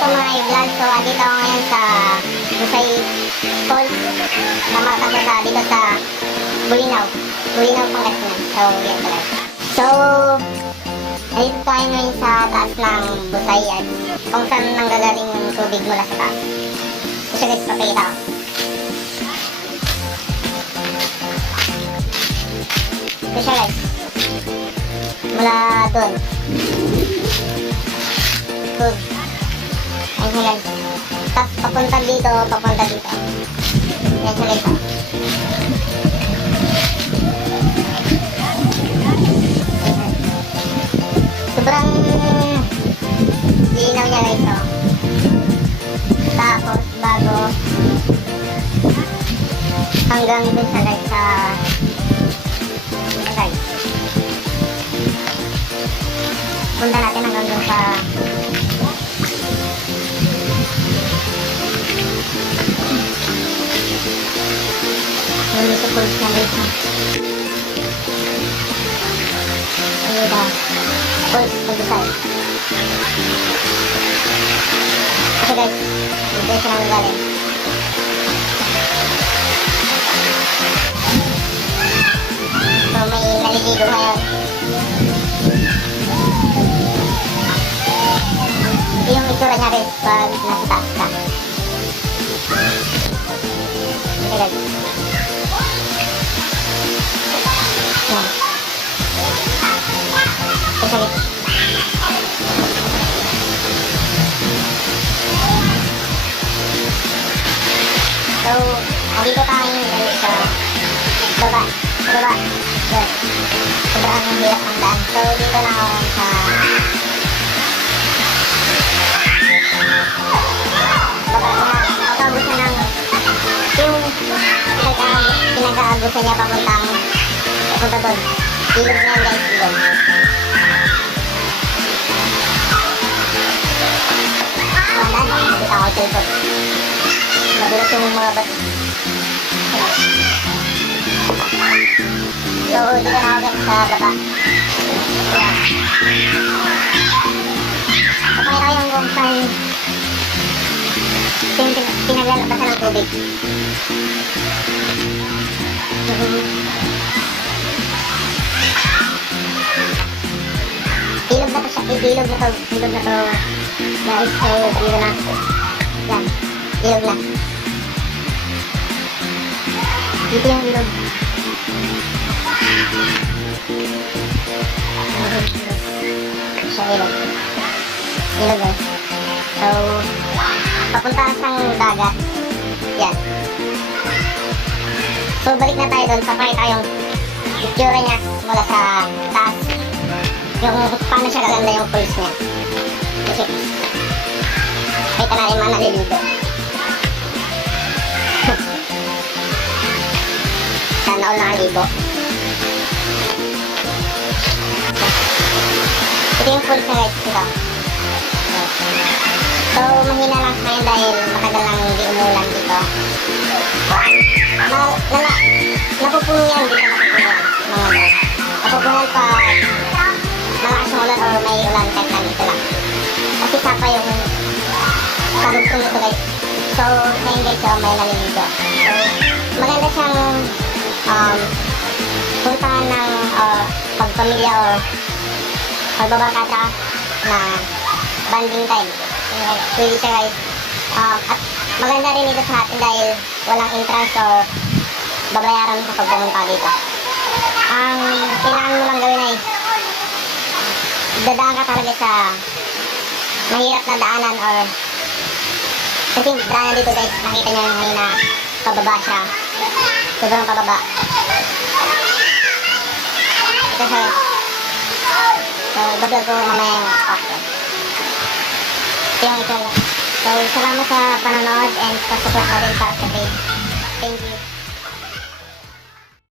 Assalamualaikum mga i-vlog. So, andito ako ngayon sa Busay Falls na matatagpo sa dito sa Bulinaw, Pangasinan. So, yan guys. So, andito tayo ngayon sa taas ng Busay at kung saan nanggagaling yung tubig mula sa taas. So, siya guys, papakita ko. So, siya guys. Mula doon. Good. Ayan siya guys. Tapos papunta dito. Ayan siya guys. Sobrang linaw niya guys. Tapos bago hanggang dun sa guys sa guys. Punta natin hanggang dun sa yung sa pulse na guys. Ayun ba? Pulse na Busay. Okay guys, dito siya nang galing. So may naliligo ngayon. Ito yung itsura niya guys pag nasa taas ka. Okay guys. Yan. Ito guys. So, andito tayo guys sa baba. Yan. Sobrang hirap ang daan. So, dito na ako sa baba na nakakabusan ng yung pinag-aabusan niya papunta doon. Ilog na yan guys, ilog. Tandaan, nakikita ako tilpot. Madulas yung mga bat. So, dito na ako guys sa baba. Pakita ko yung kung saan pinaglalabasan ng tubig. Ilog na to guys. So, dito na. Yan, ilog na. Dito yung ilog. Siya ilog guys. So, papunta sa dagat. Yan. So, balik na tayo doon. Papakita yung itsura niya mula sa taas. Yung paano siya kaganda yung pulse niya. Kasi, kita na rin mga naliligo. Sana all nakaligo. Ito yung pulse niya guys. Ito. So, mahina lang ngayon dahil matagal lang hindi umulan dito. Napupuno yan, dito napupuno yan. Mga guys. Napupuno pa malakas yung ulan or may ulan kahit lang ito lang. Kasi sapa yung kadugtong ito guys. So, ngayon guys, may naliligo. So, maganda siyang puntahan ng pagpamilya or pagbabakata na bonding time. Pwede siya guys. At maganda rin ito sa atin dahil walang entrance or babayaran kapag pumunta dito. Ang kailangan mo lang gawin ay dadaan ka talaga sa mahirap na daanan or kasi daanan dito guys, nakita nyo ngayon na pababa siya. Sobrang pababa. Ito siya. So, bablog ko mamaya yung after. Ito. So, salamat sa panonood and sa support natin para sa grade. Thank you.